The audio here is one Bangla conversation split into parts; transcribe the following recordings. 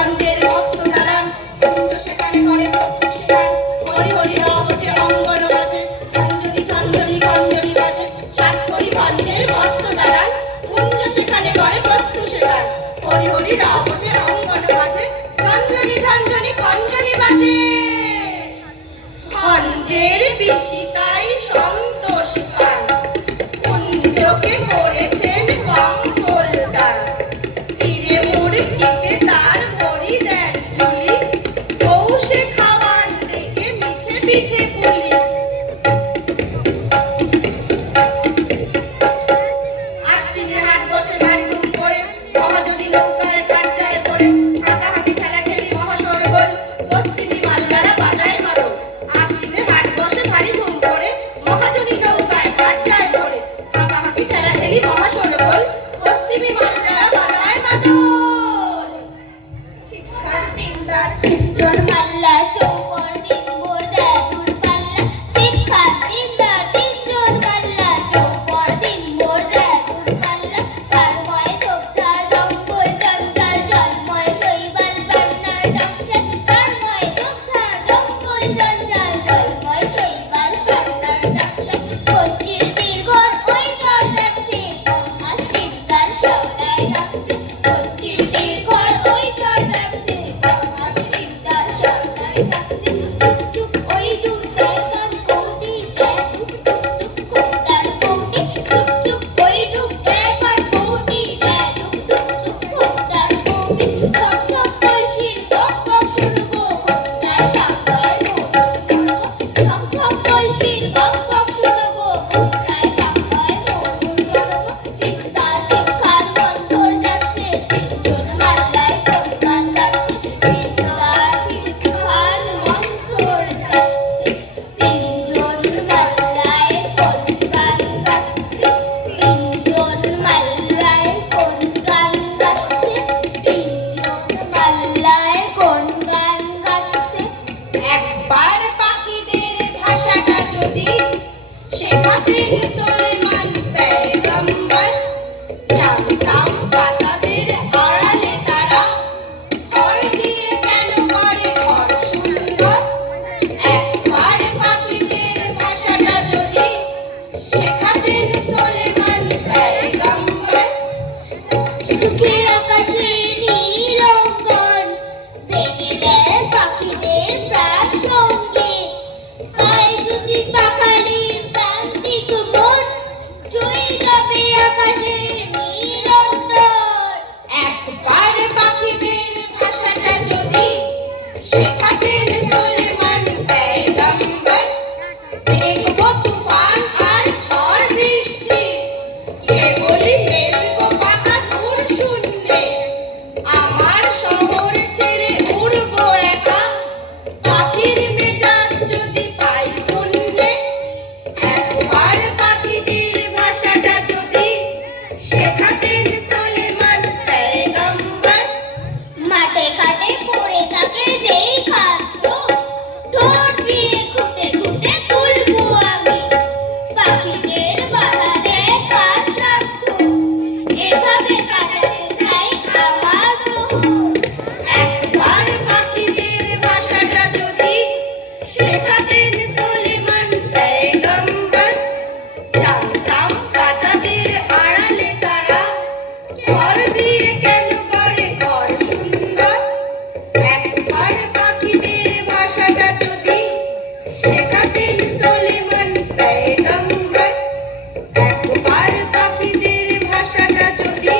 ভঞ্জের মস্ত দালান কুঞ্জ সেখানে করে সেখান হরি হরি রবটে অঙ্গন বাজে ঝঞ্ঝনি ঝঞ্ঝনি গঞ্জনি বাজে সাত করি ভঞ্জের মস্ত দালান কুঞ্জ সেখানে করে সেখান হরি হরি রবটে অঙ্গন বাজে ঝঞ্ঝনি ঝঞ্ঝনি গঞ্জনি বাজে ভঞ্জের পিসি তাই সন্তোষ পান কুঞ্জকে করেছেন কঙ্কলদান চিড়ে মুড়কিতে তার ভরি দেন ঝুলি কৌশে খাওয়ান ডেকে মিঠে পিঠে পুলি আশ্বিনে হাট বসে ভারী ধুম করে মহাজনী নৌকায় কার্যায় পড়ে হাঁকাহাঁকি খেলা খেলি মহাসরগোল পশ্চিমী মাল্লারা বাজায় মারো আশ্বিনে হাট বসে ভারী ধুম করে মহাজনী নৌকায় কার্যায় পড়ে হাঁকাহাঁকি খেলা খেলি মহাসরগোল পশ্চিমী মাল্লারা বাজায় মারো শিক্ষার চিন্তার চিত্তর মাল্লা চৌকর দিনভর দেয় দূরপাল্লা শিক্ষার চিন্তার চিত্তর মাল্লা চৌকর দিনভর দেয় দূরপাল্লা তারময় ঝোপঝাড় জঙ্গল জঞ্জাল জলময় শৈবাল বন্যার জঞ্জাল তারময় ঝোপঝাড় জঙ্গল জঞ্জাল জলময় শৈবাল বন্যার জঞ্জাল কচ্ছির দীর্ঘর ওই চর যাচ্ছে মাস বিদ্যার সবাই যাচ্ছে কচ্ছির দীর্ঘর ওই চর যাচ্ছে মাস বিদ্যার সবাই যাচ্ছে চুপ ওই ডুব দেখান কৌটি চুপ খোঁটার কৌটি চুপ ওই ডুব দেখান কৌটি খোঁটার কৌটি সব কলসির বক বক শুনবো খোঁটার সাঙ্গার সব কলসির বক বক শুনবো খোঁটার সাঙ্গার চিন্তা শিক্ষার মন্থর যাচ্ছে তিনজন মাল্লায় সন্তান যাচ্ছে চিন্তা শিক্ষার মন্থর যাচ্ছে তিনজন মাল্লায় সন্তান যাচ্ছে তিনজন মাল্লায় সন্তান যাচ্ছে তিনজন মাল্লায় সন্তান যাচ্ছে একবার পাখিদের ভাষাটা যদি শেখাতেন সুলেমান পয়গম্বর জানতাম পাতাদের আড়ালে তারা ঘর দিয়ে কেন করে ঘর সুন্দর একবার পাখিদের ভাষাটা যদি শেখাতেন সুলেমান পয়গম্বর সুখে আকাশে নীল অঙ্গন ভেঙে দেয় পাখিদের প্রাণ সঙ্গে পায় যদি পাখালির প্রান্তিক মন ছুঁয়ে যাবে আকাশে নীল অন্তর একবার পাখিদের ভাষাটা যদি শেখাতেন সুলেমান পয়গম্বর দেখবো তুফান আর ঝড় বৃষ্টি কেবলই মেলবো পাখা দূর শূন্যে আমার শহর ছেড়ে উড়বো একা পাখির মেজাজ যদি পাই ধন্যে একবার পাখিদের ভাষাটা যদি শেখাতেন সুলেমান পয়গম্বর মাঠে ঘাটে পড়ে থাকে যেই খাদ্য ঠোঁট দিয়ে খুঁটে খুঁটে তুলবো আমি পাখিদের বাধা দেয় কার সাধ্য এভাবে কাটাতে চাই আমার প্রহর একবার পাখিদের ভাষাটা যদি শেখাতেন সুলেমান পয়গম্বর জানতাম পাতাদের আড়ালে তারা ঘর দিয়ে কেন করে ঘর সুন্দর একবার পাখিদের ভাষাটা যদি শেখাতেন সুলেমান পয়গম্বর একবার পাখিদের ভাষাটা যদি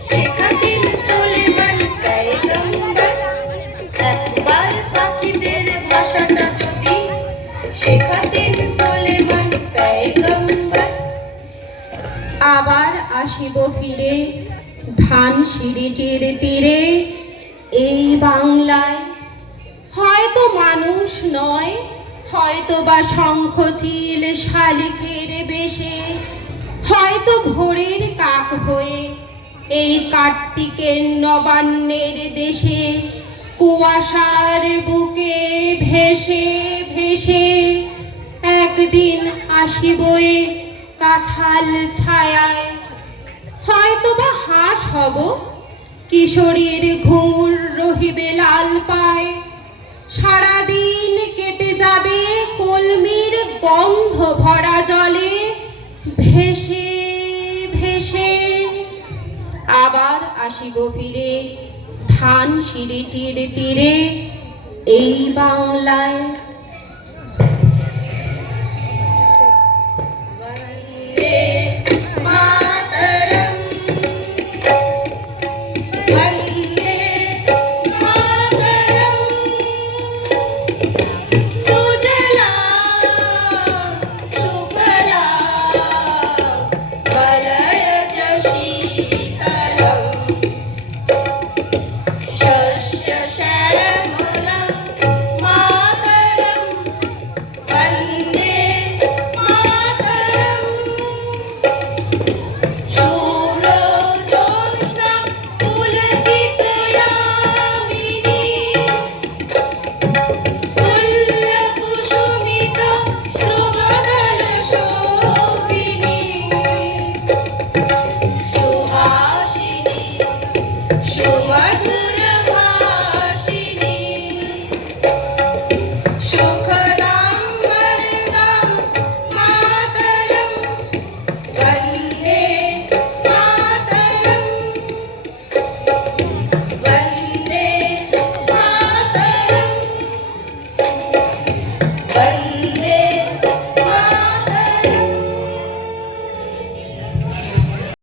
শেখাতেন সুলেমান পয়গম্বর একবার পাখিদের ভাষাটা যদি শেখাতেন সুলেমান পয়গম্বর আবার আসিব ফিরে ধান সিঁড়িটির তীরে এই বাংলায় হয়তো মানুষ নয় হয়তো বা শঙ্খচিল শালিকের বেশে হয়তো ভোরের কাক হয়ে এই কার্তিকের নবান্নের দেশে কুয়াশার বুকে ভেসে ভেসে একদিন আসিবয়ে কাঁঠাল ছায়ায় হয়তো বা হাঁস হব কিশোরীর ঘুঙুর রহি গন্ধ ভরা জলে ভেসে ভেসে আবার আসিব ফিরে ধান সিঁড়িটির তীরে এই বাংলায়